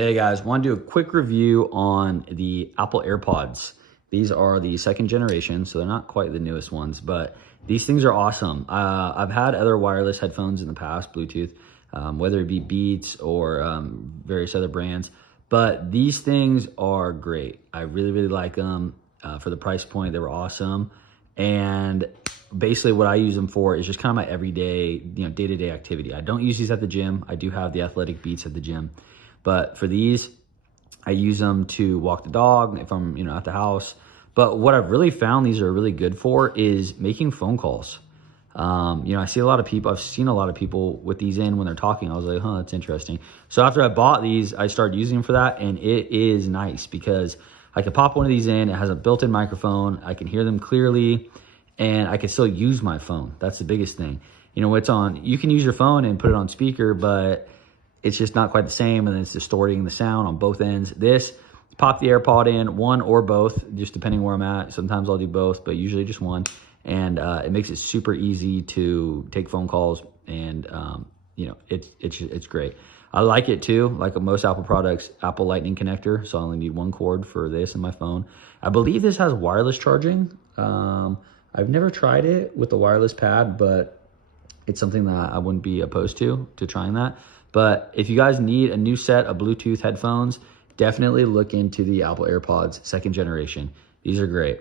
Hey guys, want to do a quick review on the Apple AirPods. These are the second generation, so they're not quite the newest ones, but these things are awesome. I've had other wireless headphones in the past, Bluetooth, whether it be Beats or various other brands, but these things are great. I really like them. For the price point, they were awesome. And basically what I use them for is just kind of my everyday, day-to-day activity. I don't use these at the gym. I do have the athletic Beats at the gym. But for these, I use them to walk the dog if I'm, at the house. But what I've really found these are really good for is making phone calls. I see a lot of people, I've seen a lot of people with these in when they're talking. I was like, that's interesting. So after I bought these, I started using them for that. And it is nice because I can pop one of these in. It has a built-in microphone. I can hear them clearly and I can still use my phone. That's the biggest thing. It's on, you can use your phone and put it on speaker, but it's just not quite the same, and it's distorting the sound on both ends. This, pop the AirPod in, one or both, just depending where I'm at. Sometimes I'll do both, but usually just one. And it makes it super easy to take phone calls, and it's great. I like it too, like most Apple products, Apple Lightning connector, so I only need one cord for this and my phone. I believe this has wireless charging. I've never tried it with the wireless pad, but it's something that I wouldn't be opposed to trying that. But if you guys need a new set of Bluetooth headphones, definitely look into the Apple AirPods second generation. These are great.